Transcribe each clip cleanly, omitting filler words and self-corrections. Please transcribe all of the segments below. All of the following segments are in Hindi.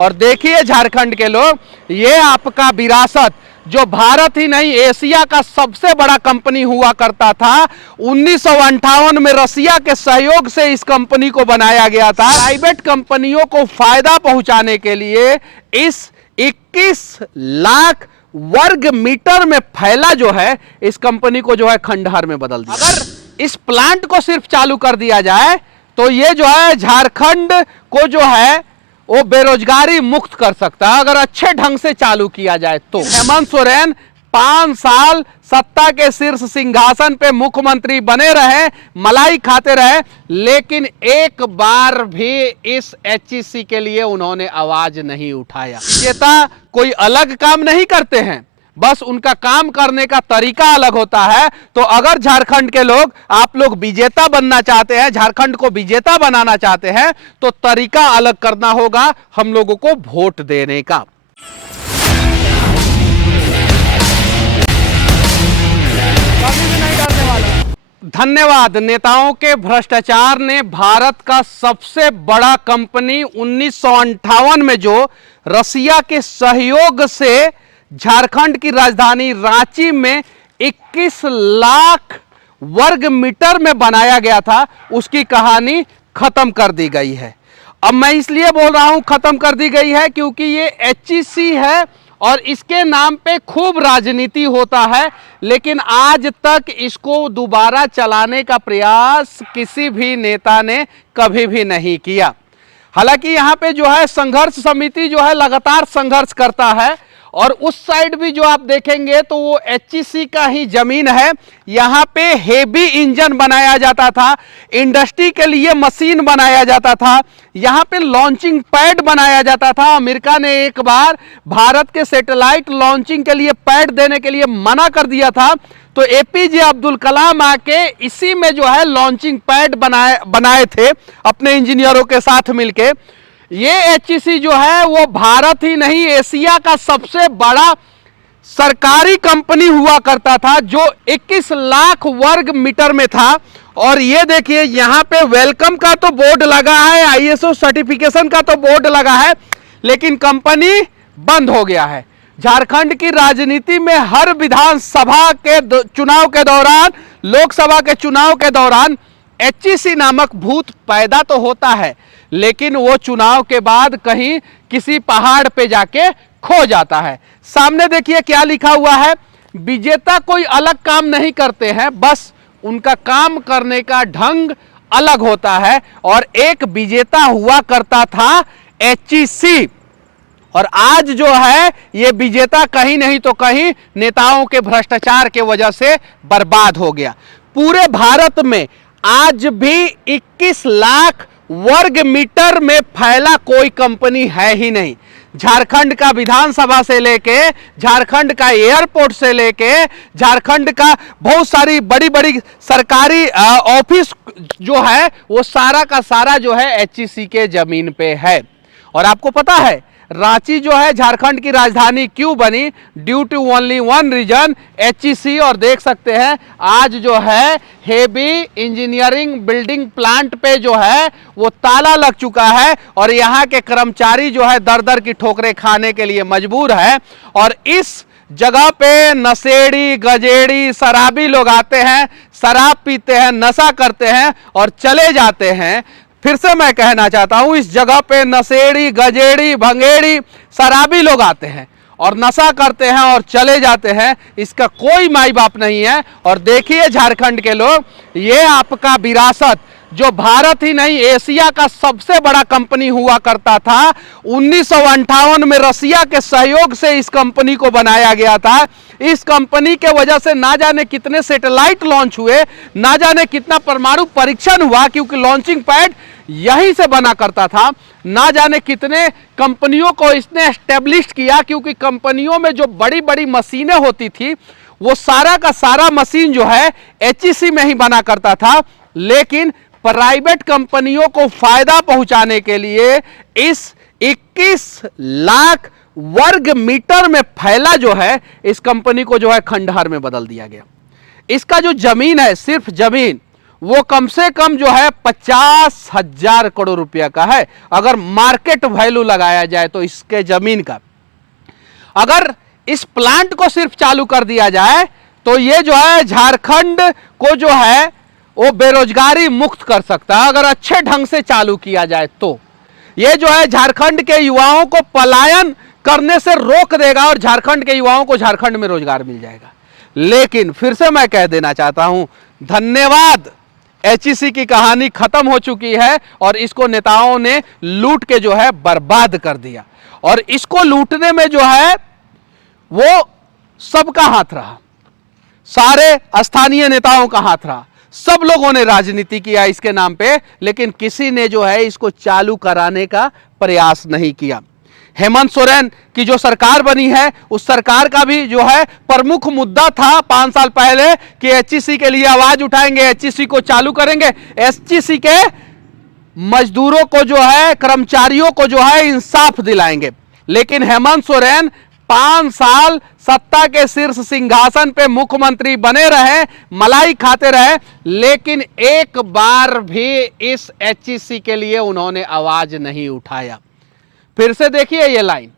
और देखिए झारखंड के लोग, ये आपका विरासत जो भारत ही नहीं एशिया का सबसे बड़ा कंपनी हुआ करता था, 1958 में रसिया के सहयोग से इस कंपनी को बनाया गया था। प्राइवेट कंपनियों को फायदा पहुंचाने के लिए इस 21 लाख वर्ग मीटर में फैला जो है इस कंपनी को जो है खंडहर में बदल दिया। अगर इस प्लांट को सिर्फ चालू कर दिया जाए तो ये जो है झारखंड को जो है वो बेरोजगारी मुक्त कर सकता है, अगर अच्छे ढंग से चालू किया जाए तो। हेमंत सोरेन 5 साल सत्ता के शीर्ष सिंहासन पे मुख्यमंत्री बने रहे, मलाई खाते रहे, लेकिन एक बार भी इस एचईसी के लिए उन्होंने आवाज नहीं उठाया। विजेता कोई अलग काम नहीं करते हैं, बस उनका काम करने का तरीका अलग होता है। तो अगर झारखंड के लोग, आप लोग विजेता बनना चाहते हैं, झारखंड को विजेता बनाना चाहते हैं, तो तरीका अलग करना होगा हम लोगों को वोट देने का। कभी भी नहीं डरने वाला। धन्यवाद। नेताओं के भ्रष्टाचार ने भारत का सबसे बड़ा कंपनी 1958 में जो रसिया के सहयोग से झारखंड की राजधानी रांची में 21 लाख वर्ग मीटर में बनाया गया था, उसकी कहानी खत्म कर दी गई है। अब मैं इसलिए बोल रहा हूं खत्म कर दी गई है क्योंकि ये एचईसी है और इसके नाम पे खूब राजनीति होता है, लेकिन आज तक इसको दोबारा चलाने का प्रयास किसी भी नेता ने कभी भी नहीं किया। हालांकि यहाँ पे जो है संघर्ष समिति जो है लगातार संघर्ष करता है, और उस साइड भी जो आप देखेंगे तो वो एचईसी का ही जमीन है। यहाँ पे हेवी इंजन बनाया जाता था, इंडस्ट्री के लिए मशीन बनाया जाता था, यहाँ पे लॉन्चिंग पैड बनाया जाता था। अमेरिका ने एक बार भारत के सैटेलाइट लॉन्चिंग के लिए पैड देने के लिए मना कर दिया था, तो एपीजे अब्दुल कलाम आके इसी में जो है लॉन्चिंग पैड बनाए थे अपने इंजीनियरों के साथ मिलके। ये एचईसी जो है वो भारत ही नहीं एशिया का सबसे बड़ा सरकारी कंपनी हुआ करता था, जो 21 लाख वर्ग मीटर में था। और ये देखिए यहाँ पे वेलकम का तो बोर्ड लगा है, आईएसओ सर्टिफिकेशन का तो बोर्ड लगा है, लेकिन कंपनी बंद हो गया है। झारखंड की राजनीति में हर विधानसभा के चुनाव के दौरान, लोकसभा के चुनाव के दौरान एचईसी नामक भूत पैदा तो होता है, लेकिन वो चुनाव के बाद कहीं किसी पहाड़ पे जाके खो जाता है। सामने देखिए क्या लिखा हुआ है, विजेता कोई अलग काम नहीं करते हैं, बस उनका काम करने का ढंग अलग होता है। और एक विजेता हुआ करता था एचईसी, और आज जो है ये विजेता कहीं नहीं तो कहीं नेताओं के भ्रष्टाचार के वजह से बर्बाद हो गया। पूरे भारत में आज भी 21 लाख वर्ग मीटर में फैला कोई कंपनी है ही नहीं। झारखंड का विधानसभा से लेके, झारखंड का एयरपोर्ट से लेके, झारखंड का बहुत सारी बड़ी बड़ी सरकारी ऑफिस जो है वो सारा का सारा जो है एचईसी के जमीन पे है। और आपको पता है रांची जो है झारखंड की राजधानी क्यों बनी? Due to only one reason, HEC. और देख सकते हैं आज जो है हेवी इंजीनियरिंग बिल्डिंग प्लांट पे जो है वो ताला लग चुका है, और यहाँ के कर्मचारी जो है दर दर की ठोकरें खाने के लिए मजबूर है। और इस जगह पे नशेड़ी गजेड़ी शराबी लोग आते हैं, शराब पीते हैं, नशा करते हैं और चले जाते हैं। फिर से मैं कहना चाहता हूं, इस जगह पे नशेड़ी गजेड़ी भंगेड़ी शराबी लोग आते हैं और नशा करते हैं और चले जाते हैं, इसका कोई माई बाप नहीं है। और देखिए झारखंड के लोग, ये आपका विरासत जो भारत ही नहीं एशिया का सबसे बड़ा कंपनी हुआ करता था, 1958 में रसिया के सहयोग से इस कंपनी को बनाया गया था। इस कंपनी के वजह से ना जाने कितने सैटेलाइट लॉन्च हुए, ना जाने कितना परमाणु परीक्षण हुआ, क्योंकि लॉन्चिंग पैड यहीं से बना करता था। ना जाने कितने कंपनियों को इसने एस्टेब्लिश किया, क्योंकि कंपनियों में जो बड़ी बड़ी मशीनें होती थी वो सारा का सारा मशीन जो है एचईसी में ही बना करता था। लेकिन प्राइवेट कंपनियों को फायदा पहुंचाने के लिए इस 21 लाख वर्ग मीटर में फैला जो है इस कंपनी को जो है खंडहर में बदल दिया गया। इसका जो जमीन है, सिर्फ जमीन वो कम से कम जो है 50,000 करोड़ रुपया का है, अगर मार्केट वैल्यू लगाया जाए तो इसके जमीन का। अगर इस प्लांट को सिर्फ चालू कर दिया जाए तो ये जो है झारखंड को जो है वो बेरोजगारी मुक्त कर सकता है, अगर अच्छे ढंग से चालू किया जाए तो ये जो है झारखंड के युवाओं को पलायन करने से रोक देगा और झारखंड के युवाओं को झारखंड में रोजगार मिल जाएगा। लेकिन फिर से मैं कह देना चाहता हूं, धन्यवाद, एचईसी की कहानी खत्म हो चुकी है और इसको नेताओं ने लूट के जो है बर्बाद कर दिया। और इसको लूटने में जो है वो सबका हाथ रहा, सारे स्थानीय नेताओं का हाथ रहा, सब लोगों ने राजनीति किया इसके नाम पे, लेकिन किसी ने जो है इसको चालू कराने का प्रयास नहीं किया। हेमंत सोरेन की जो सरकार बनी है उस सरकार का भी जो है प्रमुख मुद्दा था 5 साल पहले कि एचईसी के लिए आवाज उठाएंगे, एचईसी को चालू करेंगे, एचईसी के मजदूरों को जो है, कर्मचारियों को जो है इंसाफ दिलाएंगे। लेकिन हेमंत सोरेन 5 साल सत्ता के शीर्ष सिंहासन पे मुख्यमंत्री बने रहे, मलाई खाते रहे, लेकिन एक बार भी इस एचईसी के लिए उन्होंने आवाज नहीं उठाया। फिर से देखिए ये लाइन,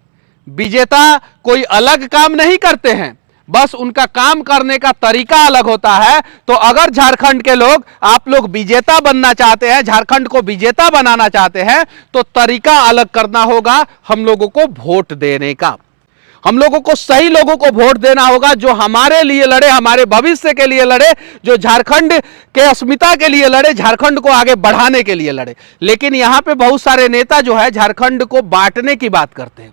विजेता कोई अलग काम नहीं करते हैं, बस उनका काम करने का तरीका अलग होता है। तो अगर झारखंड के लोग, आप लोग विजेता बनना चाहते हैं, झारखंड को विजेता बनाना चाहते हैं, तो तरीका अलग करना होगा हम लोगों को वोट देने का। हम लोगों को सही लोगों को वोट देना होगा जो हमारे लिए लड़े, हमारे भविष्य के लिए लड़े, जो झारखंड के अस्मिता के लिए लड़े, झारखंड को आगे बढ़ाने के लिए लड़े। लेकिन यहां पे बहुत सारे नेता जो है झारखंड को बांटने की बात करते हैं,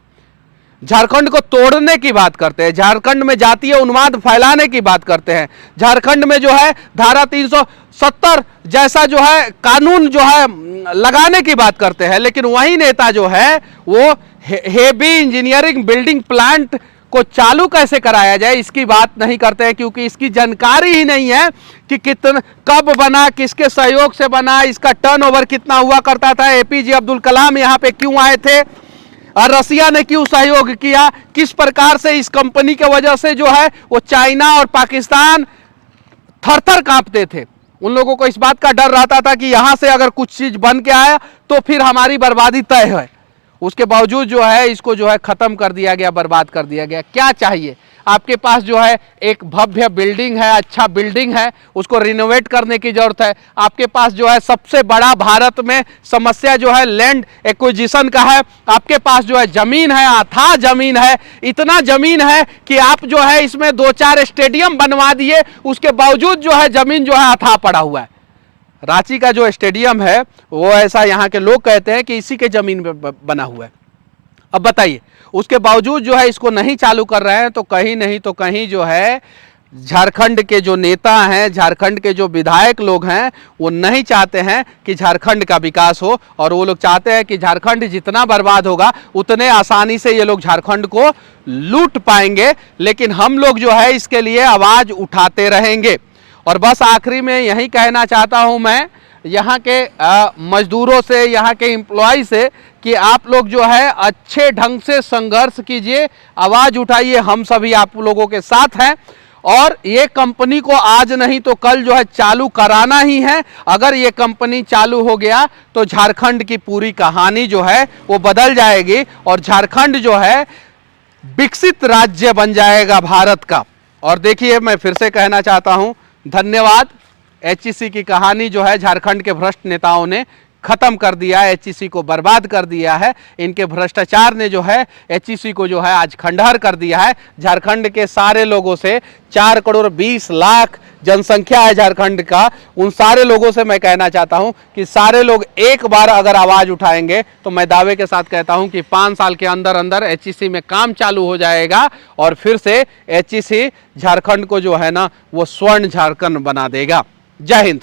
झारखंड को तोड़ने की बात करते हैं, झारखंड में जातीय उन्माद फैलाने की बात करते हैं, झारखंड में जो है धारा 370 जैसा जो है कानून जो है लगाने की बात करते हैं। लेकिन वही नेता जो है वो हेवी इंजीनियरिंग बिल्डिंग प्लांट को चालू कैसे कराया जाए इसकी बात नहीं करते हैं, क्योंकि इसकी जानकारी ही नहीं है कि कितना, कब बना, किसके सहयोग से बना, इसका टर्नओवर कितना हुआ करता था, एपीजे अब्दुल कलाम यहाँ पे क्यों आए थे और रसिया ने क्यों सहयोग किया, किस प्रकार से इस कंपनी के वजह से जो है वो चाइना और पाकिस्तान थर थर कांपते थे। उन लोगों को इस बात का डर रहता था कि यहां से अगर कुछ चीज बन के आया तो फिर हमारी बर्बादी तय है। उसके बावजूद जो है इसको जो है खत्म कर दिया गया, बर्बाद कर दिया गया। क्या चाहिए आपके पास? जो है एक भव्य बिल्डिंग है, अच्छा बिल्डिंग है, उसको रिनोवेट करने की जरूरत है। आपके पास जो है सबसे बड़ा भारत में समस्या जो है लैंड एक्विजिशन का है। आपके पास जो है जमीन है, अथाह जमीन है, इतना जमीन है कि आप जो है इसमें 2-4 स्टेडियम बनवा दिए, उसके बावजूद जो है जमीन जो है अथाह पड़ा हुआ है। रांची का जो स्टेडियम है वो ऐसा यहाँ के लोग कहते हैं कि इसी के जमीन में बना हुआ है। अब बताइए, उसके बावजूद जो है इसको नहीं चालू कर रहे हैं, तो कहीं नहीं तो कहीं जो है झारखंड के जो नेता हैं, झारखंड के जो विधायक लोग हैं, वो नहीं चाहते हैं कि झारखंड का विकास हो, और वो लोग चाहते हैं कि झारखंड जितना बर्बाद होगा उतने आसानी से ये लोग झारखंड को लूट पाएंगे। लेकिन हम लोग जो है इसके लिए आवाज उठाते रहेंगे। और बस आखिरी में यही कहना चाहता हूं मैं यहाँ के मजदूरों से, यहाँ के एम्प्लॉय से, कि आप लोग जो है अच्छे ढंग से संघर्ष कीजिए, आवाज उठाइए, हम सभी आप लोगों के साथ हैं। और ये कंपनी को आज नहीं तो कल जो है चालू कराना ही है। अगर ये कंपनी चालू हो गया तो झारखंड की पूरी कहानी जो है वो बदल जाएगी और झारखंड जो है विकसित राज्य बन जाएगा भारत का। और देखिए, मैं फिर से कहना चाहता हूं, धन्यवाद। एचईसी की कहानी जो है झारखंड के भ्रष्ट नेताओं ने खत्म कर दिया है, एचईसी को बर्बाद कर दिया है। इनके भ्रष्टाचार ने जो है एचईसी को जो है आज खंडहर कर दिया है। झारखंड के सारे लोगों से, 4 करोड़ 20 लाख जनसंख्या है झारखंड का, उन सारे लोगों से मैं कहना चाहता हूं कि सारे लोग एक बार अगर आवाज उठाएंगे तो मैं दावे के साथ कहता हूं कि 5 साल के अंदर अंदर एचईसी में काम चालू हो जाएगा और फिर से एचईसी झारखंड को जो है ना वो स्वर्ण झारखंड बना देगा। जय हिंद।